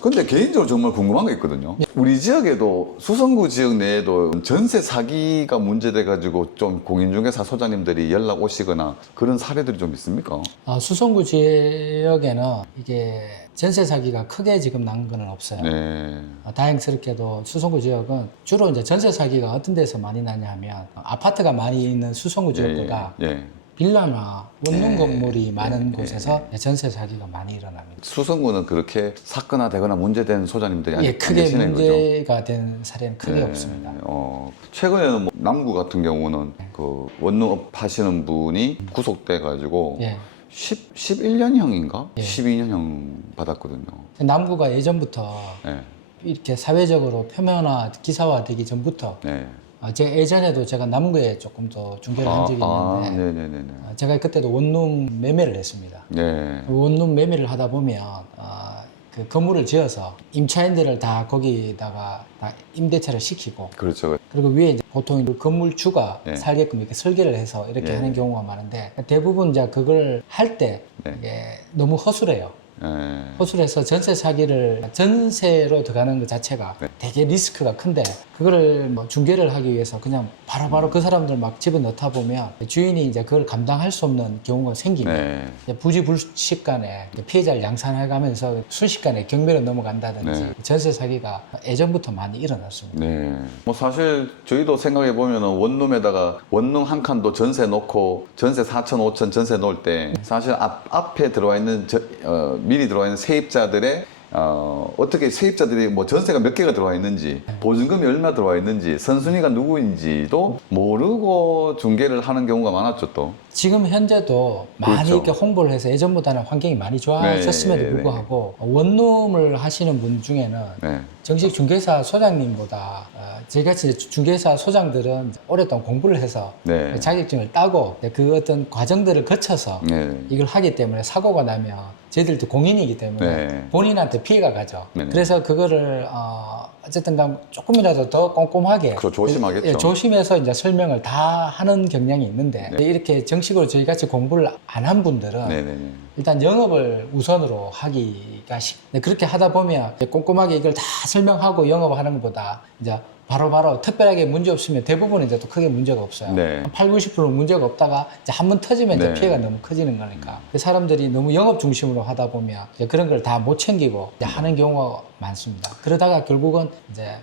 근데 개인적으로 정말 궁금한 게 있거든요. 우리 지역에도 수성구 지역 내에도 전세 사기가 문제돼가지고 좀 공인중개사 소장님들이 연락 오시거나 그런 사례들이 좀 있습니까? 수성구 지역에는 이게 전세 사기가 크게 지금 난 건 없어요. 네. 다행스럽게도 수성구 지역은 주로 이제 전세 사기가 어떤 데서 많이 나냐 하면 아파트가 많이 있는 수성구 지역보다 예. 빌라나 원룸 건물이 많은 예. 곳에서 전세 사기가 많이 일어납니다. 수성구는 그렇게 사건화되거나 문제된 소장님들이 아직 안 크게 계시네, 그죠? 문제가 된 사례는 크게 없습니다. 최근에는 뭐 남구 같은 경우는 그 원룸업 하시는 분이 구속돼가지고 예. 11년형인가? 예. 12년형 받았거든요. 남구가 예전부터 네. 이렇게 사회적으로 표면화, 기사화되기 전부터 네. 제가 예전에도 제가 남구에 조금 더 중개를 한 적이 있는데 네네네. 제가 그때도 원룸 매매를 했습니다. 네. 원룸 매매를 하다 보면 그 건물을 지어서 임차인들을 다 거기다가 다 임대차를 시키고 그렇죠. 그리고 위에 이제 보통 그 건물주가 네. 살게끔 이렇게 설계를 해서 이렇게 예. 하는 경우가 많은데 대부분 이제 그걸 할 때 네. 이게 너무 허술해요. 네. 호술해서 전세 사기를 전세로 들어가는 것 자체가 네. 되게 리스크가 큰데 그거를 뭐 중개를 하기 위해서 그냥 바로바로 그 사람들 막 집어 넣다 보면 주인이 이제 그걸 감당할 수 없는 경우가 생기면 네. 부지불식간에 피해자를 양산해가면서 순식간에 경매로 넘어간다든지 네. 전세 사기가 예전부터 많이 일어났습니다. 네. 뭐 사실 저희도 생각해 보면은 원룸에다가 원룸 한 칸도 전세 놓고 전세 4천, 5천 전세 놓을 때 사실 앞에 들어와 있는 미리 들어와 있는 세입자들의 어떻게 세입자들이 뭐 전세가 몇 개가 들어와 있는지 보증금이 얼마 들어와 있는지 선순위가 누구인지도 모르고 중개를 하는 경우가 많았죠 또. 지금 현재도 많이 그렇죠. 이렇게 홍보를 해서 예전보다는 환경이 많이 좋아졌음에도 네, 불구하고 원룸을 하시는 분 중에는 네. 정식 중개사 소장님보다 저희같이 중개사 소장들은 오랫동안 공부를 해서 네. 자격증을 따고 그 어떤 과정들을 거쳐서 네. 이걸 하기 때문에 사고가 나면 저희들도 공인이기 때문에 네. 본인한테 피해가 가죠. 네네. 그래서 그거를 어쨌든 간 조금이라도 더 꼼꼼하게 그렇죠. 조심하겠죠. 조심해서 이제 설명을 다 하는 경향이 있는데 네. 이렇게 정식으로 저희같이 공부를 안 한 분들은 네네네. 일단 영업을 우선으로 하기가 그렇게 하다 보면 이제 꼼꼼하게 이걸 다 설명하고 영업하는 것보다 이제 바로바로 특별하게 문제 없으면 대부분 이제 또 크게 문제가 없어요. 네. 한 8, 90% 문제가 없다가 이제 한 번 터지면 이제 네. 피해가 너무 커지는 거니까. 사람들이 너무 영업 중심으로 하다 보면 이제 그런 걸 다 못 챙기고 이제 하는 경우가 많습니다. 그러다가 결국은 이제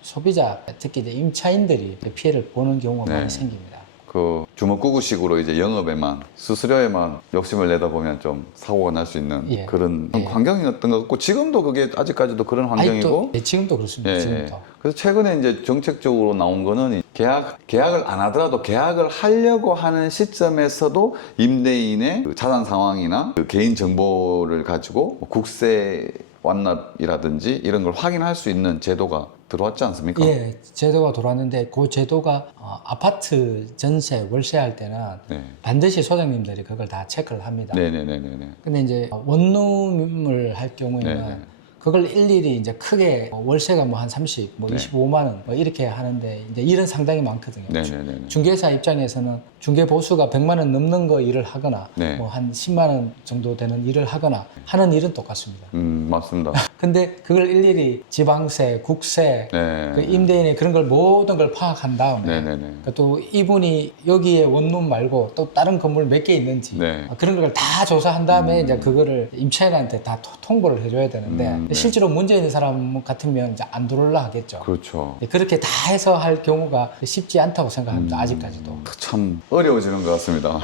소비자, 특히 이제 임차인들이 이제 피해를 보는 경우가 네. 많이 생깁니다. 그 주먹구구식으로 이제 영업에만 수수료에만 욕심을 내다 보면 좀 사고가 날 수 있는 예. 그런 예. 환경이었던 것 같고 지금도 그게 아직까지도 그런 환경이고 지금도 그렇습니다. 예, 지금도. 그래서 최근에 이제 정책적으로 나온 거는 계약을 안 하더라도 계약을 하려고 하는 시점에서도 임대인의 그 자산 상황이나 그 개인 정보를 가지고 국세 완납이라든지 이런 걸 확인할 수 있는 제도가 들어왔지 않습니까? 예, 제도가 돌아왔는데 그 제도가 아파트 전세, 월세 할 때는 네. 반드시 소장님들이 그걸 다 체크를 합니다. 네네네네네. 근데 이제 원룸을 할 경우에는 네네. 그걸 일일이 이제 크게 월세가 뭐 한 30, 뭐 네. 25만 원 뭐 이렇게 하는데 이제 일은 상당히 많거든요. 네네네. 중개사 입장에서는 중개 보수가 100만 원 넘는 거 일을 하거나 네. 뭐 한 10만 원 정도 되는 일을 하거나 하는 일은 똑같습니다. 맞습니다. 근데 그걸 일일이 지방세, 국세, 네. 그 임대인의 그런 걸 모든 걸 파악한 다음에 네네네. 또 이분이 여기에 원룸 말고 또 다른 건물 몇 개 있는지 네. 그런 걸 다 조사한 다음에 이제 그거를 임차인한테 다 통보를 해줘야 되는데 네. 실제로 문제 있는 사람 같으면 이제 안 들어올라 하겠죠. 그렇죠. 그렇게 다 해서 할 경우가 쉽지 않다고 생각합니다. 아직까지도. 참 어려워지는 것 같습니다.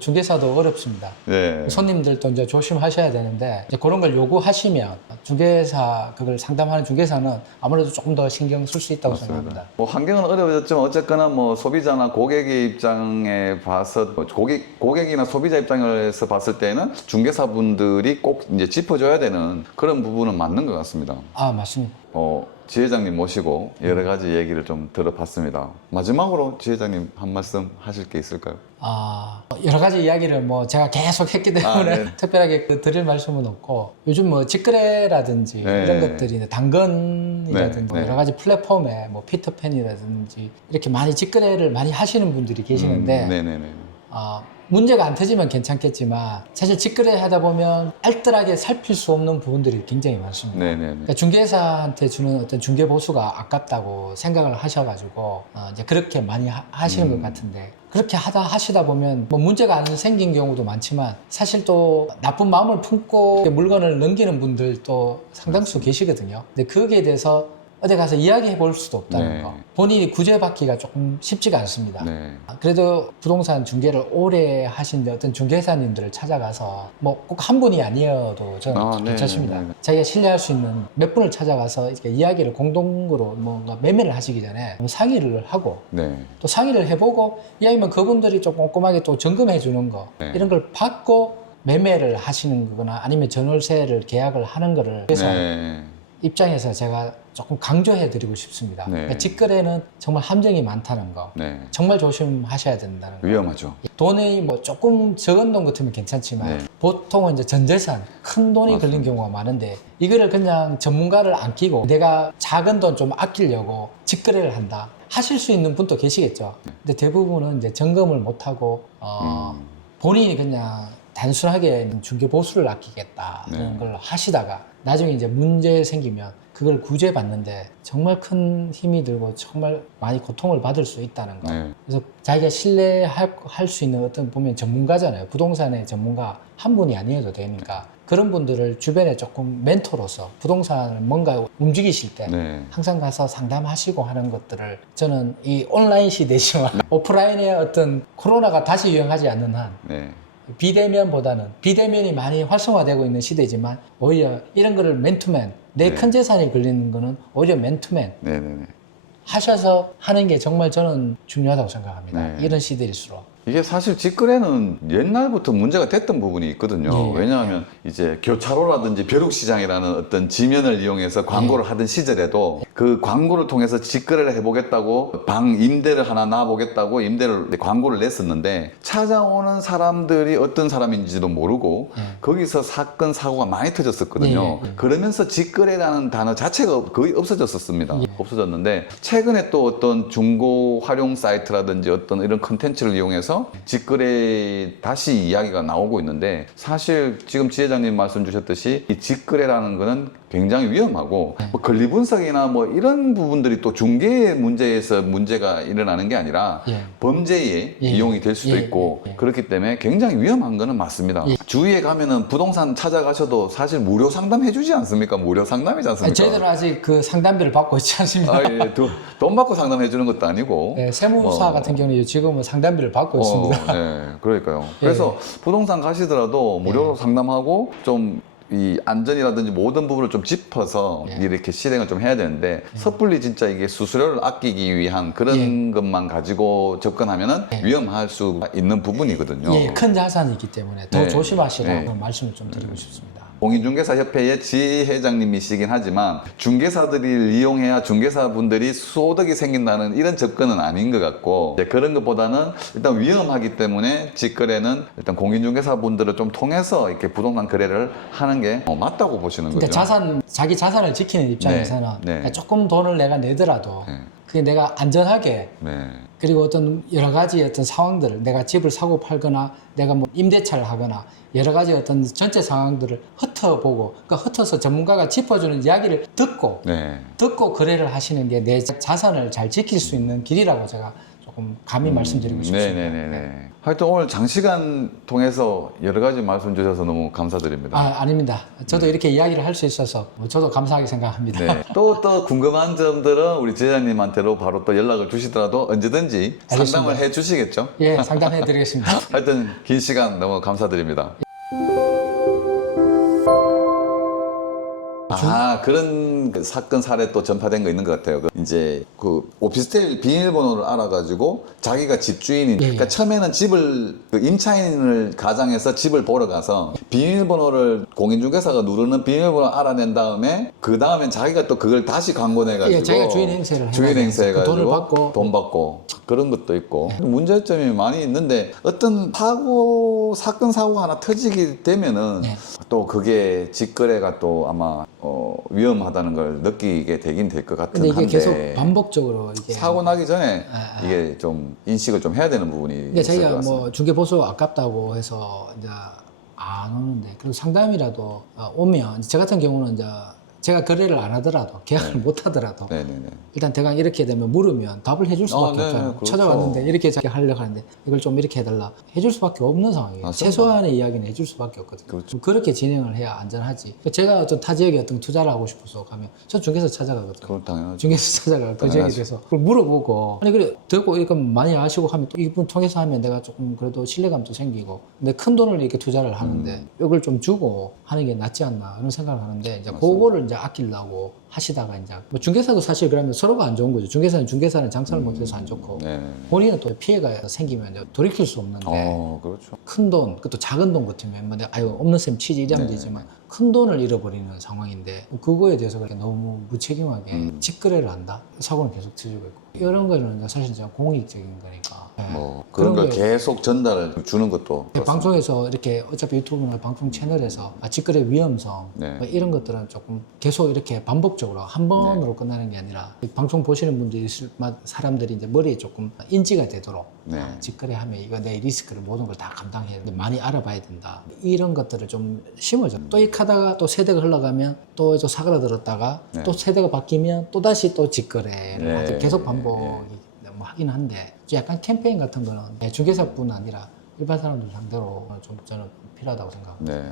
중개사도 어렵습니다. 네. 손님들도 이제 조심하셔야 되는데 이제 그런 걸 요구하시면 중개사 그걸 상담하는 중개사는 아무래도 조금 더 신경 쓸 수 있다고 생각합니다. 뭐 환경은 어려워졌지만 어쨌거나 뭐 소비자나 고객의 입장에 봐서 뭐 고객이나 소비자 입장에서 봤을 때는 중개사분들이 꼭 이제 짚어줘야 되는 그런 부분은 맞는 것 같습니다. 맞습니다. 지회장님 모시고 여러 가지 얘기를 좀 들어봤습니다. 마지막으로 지회장님 한 말씀 하실 게 있을까요? 여러 가지 이야기를 뭐 제가 계속 했기 때문에 네. 특별하게 드릴 말씀은 없고 요즘 뭐 직거래라든지 네. 이런 것들이 이제 당근이라든지 네. 여러 가지 플랫폼에 뭐 피터팬이라든지 이렇게 많이 직거래를 많이 하시는 분들이 계시는데 네네네. 문제가 안 터지면 괜찮겠지만 사실 직거래 하다 보면 알뜰하게 살필 수 없는 부분들이 굉장히 많습니다. 네네네. 그러니까 중개사한테 주는 어떤 중개 보수가 아깝다고 생각을 하셔가지고 이제 그렇게 많이 하시는 것 같은데 그렇게 하시다 보면 뭐 문제가 안 생긴 경우도 많지만 사실 또 나쁜 마음을 품고 물건을 넘기는 분들도 상당수 계시거든요. 근데 거기에 대해서 어디 가서 이야기해 볼 수도 없다는 네. 거. 본인이 구제받기가 조금 쉽지가 않습니다. 네. 그래도 부동산 중개를 오래 하신 어떤 중개사님들을 찾아가서 뭐 꼭 한 분이 아니어도 저는 네, 괜찮습니다. 네, 네. 자기가 신뢰할 수 있는 몇 분을 찾아가서 이렇게 이야기를 공동으로 뭔가 매매를 하시기 전에 상의를 하고 네. 또 상의를 해보고 이왕이면 그분들이 좀 꼼꼼하게 또 점검해 주는 거 네. 이런 걸 받고 매매를 하시는 거거나 아니면 전월세를 계약을 하는 거를 그래서 네. 입장에서 제가 조금 강조해 드리고 싶습니다. 네. 그러니까 직거래는 정말 함정이 많다는 거 네. 정말 조심하셔야 된다는 거. 위험하죠. 돈이 뭐 조금 적은 돈 같으면 괜찮지만 네. 보통은 이제 전재산 큰 돈이 걸린 맞습니다. 경우가 많은데 이거를 그냥 전문가를 안 끼고 내가 작은 돈 좀 아끼려고 직거래를 한다 하실 수 있는 분도 계시겠죠. 근데 대부분은 이제 점검을 못 하고 본인이 그냥 단순하게 중개 보수를 아끼겠다는 네. 걸 하시다가 나중에 이제 문제 생기면 그걸 구제받는데 정말 큰 힘이 들고 정말 많이 고통을 받을 수 있다는 거. 네. 그래서 자기가 신뢰할 수 있는 어떤 보면 전문가잖아요. 부동산의 전문가 한 분이 아니어도 되니까 그런 분들을 주변에 조금 멘토로서 부동산을 뭔가 움직이실 때 네. 항상 가서 상담하시고 하는 것들을 저는 이 온라인 시대지만 오프라인의 어떤 코로나가 다시 유행하지 않는 한 네. 비대면보다는 비대면이 많이 활성화되고 있는 시대지만 오히려 이런 거를 맨투맨 내 네. 큰 재산이 걸리는 거는 오히려 맨투맨 네네네. 하셔서 하는 게 정말 저는 중요하다고 생각합니다. 네. 이런 시대일수록. 이게 사실 직거래는 옛날부터 문제가 됐던 부분이 있거든요. 예. 왜냐하면 이제 교차로라든지 벼룩시장이라는 어떤 지면을 이용해서 광고를 하던 시절에도 그 광고를 통해서 직거래를 해보겠다고 방 임대를 하나 놔보겠다고 임대를 광고를 냈었는데 찾아오는 사람들이 어떤 사람인지도 모르고 거기서 사건 사고가 많이 터졌었거든요. 그러면서 직거래라는 단어 자체가 거의 없어졌었습니다. 없어졌는데 최근에 또 어떤 중고 활용 사이트라든지 어떤 이런 컨텐츠를 이용해서 직거래 다시 이야기가 나오고 있는데 사실 지금 지회장님 말씀 주셨듯이 이 직거래라는 거는 굉장히 위험하고 뭐 권리분석이나 뭐 이런 부분들이 또 중개 문제에서 문제가 일어나는 게 아니라 범죄에 이용이 될 수도 있고 그렇기 때문에 굉장히 위험한 거는 맞습니다. 주위에 가면은 부동산 찾아가셔도 사실 무료 상담 해주지 않습니까? 무료 상담이지 않습니까? 저희들은 아직 그 상담비를 받고 있지 않습니다. 아, 예. 돈 받고 상담해 주는 것도 아니고. 네, 세무사 같은 경우는 지금은 상담비를 받고 있습니다. 네, 그러니까요. 그래서 부동산 가시더라도 무료로 상담하고 좀 이 안전이라든지 모든 부분을 좀 짚어서 이렇게 실행을 좀 해야 되는데 섣불리 진짜 이게 수수료를 아끼기 위한 그런 것만 가지고 접근하면은 위험할 수 있는 부분이거든요. 예, 큰 자산이 있기 때문에 더 네. 조심하시라고 네. 말씀을 좀 드리고 싶습니다. 공인중개사협회의 지회장님이시긴 하지만 중개사들을 이용해야 중개사분들이 소득이 생긴다는 이런 접근은 아닌 것 같고 이제 그런 것보다는 일단 위험하기 때문에 직거래는 일단 공인중개사분들을 좀 통해서 이렇게 부동산 거래를 하는 게 맞다고 보시는 근데 거죠. 자기 자산을 지키는 입장에서는 네. 조금 돈을 내가 내더라도 그게 내가 안전하게 네. 그리고 어떤 여러 가지 어떤 상황들을 내가 집을 사고 팔거나 내가 뭐 임대차를 하거나 여러 가지 어떤 전체 상황들을 흩어보고 그러니까 흩어서 전문가가 짚어주는 이야기를 듣고 거래를 하시는 게 내 자산을 잘 지킬 수 있는 길이라고 제가 조금 감히 말씀드리고 싶습니다. 네네네. 하여튼 오늘 장시간 통해서 여러 가지 말씀 주셔서 너무 감사드립니다. 아닙니다. 저도 이렇게 이야기를 할 수 있어서 저도 감사하게 생각합니다. 네. 또 궁금한 점들은 우리 지회장님한테로 바로 또 연락을 주시더라도 언제든지 알겠습니다. 상담을 해 주시겠죠? 예, 상담해 드리겠습니다. 하여튼 긴 시간 너무 감사드립니다. 그런 그 사건 사례 또 전파된 거 있는 것 같아요. 이제 그 오피스텔 비밀번호를 알아가지고 자기가 집주인인, 그러니까 처음에는 집을 그 임차인을 가장해서 집을 보러 가서 비밀번호를 공인중개사가 누르는 비밀번호 알아낸 다음에 그 다음엔 자기가 또 그걸 다시 광고내가지고 자기가 주인 행세를 주인 행세해가지고 돈을 받고 돈 받고 그런 것도 있고 문제점이 많이 있는데 어떤 사고 또 사건 사고 하나 터지게 되면은 네. 또 그게 직거래가 또 아마 위험하다는 걸 느끼게 되긴 될 것 같은 근데 이게 한데 계속 반복적으로 이게 사고 나기 전에 아. 이게 좀 인식을 좀 해야 되는 부분이 그러니까 있을 것 자기가 같습니다. 뭐 중개 보수 아깝다고 해서 이제 안 오는데 그리고 상담이라도 오면 저 같은 경우는 이제 제가 거래를 안 하더라도 계약을 못 하더라도 네네네. 일단 대강 이렇게 되면 물으면 답을 해줄 수밖에 네, 없잖아요. 그렇죠. 찾아왔는데 이렇게 하려고 하는데 이걸 좀 이렇게 해달라 해줄 수밖에 없는 상황이에요. 맞습니다. 최소한의 이야기는 해줄 수밖에 없거든요. 그렇죠. 그렇게 진행을 해야 안전하지. 제가 어떤 타 지역에 어떤 투자를 하고 싶어서 가면 저 중개사 찾아가거든요. 그건 당연하죠. 중개사 찾아가 그 지역에 당연하지. 대해서 그걸 물어보고 아니 그래 듣고 이거 많이 아시고 하면 또 이분 통해서 하면 내가 조금 그래도 신뢰감도 생기고 근데 큰 돈을 이렇게 투자를 하는데 이걸 좀 주고 하는 게 낫지 않나 이런 생각을 하는데 이제 그거를 이제 아끼려고 하시다가 이제 뭐 중개사도 사실 그러면 서로가 안 좋은 거죠. 중개사는 장사를 못해서 안 좋고 네. 본인은 또 피해가 생기면 이제 돌이킬 수 없는데 그렇죠. 큰 돈, 그것도 작은 돈 같으면 뭐 내가 아유 없는 셈 치지 이러면 네. 되지만 큰 돈을 잃어버리는 상황인데 그거에 대해서 그렇게 너무 무책임하게 직거래를 한다? 사고는 계속 터지고 있고 이런 거는 이제 사실 진짜 공익적인 거니까 예. 뭐 그런 걸 거 계속 전달을 주는 것도 그렇습니다. 방송에서 이렇게 어차피 유튜브나 방송 채널에서 직거래 위험성 네. 뭐 이런 것들은 조금 계속 이렇게 반복적으로 한 번으로 끝나는 게 아니라 방송 보시는 분들이 사람들이 이제 머리에 조금 인지가 되도록 네. 직거래하면 이거 내 리스크를 모든 걸 다 감당해야 돼. 많이 알아봐야 된다. 이런 것들을 좀 심어줘. 또 이 하다가 또 세대가 흘러가면 또 사그라들었다가 네. 또 세대가 바뀌면 또 다시 또 직거래를 네. 하죠. 계속 반복이 뭐 하긴 한데 약간 캠페인 같은 거는 중개사뿐 아니라 일반 사람들 상대로 좀 저는 필요하다고 생각합니다. 네.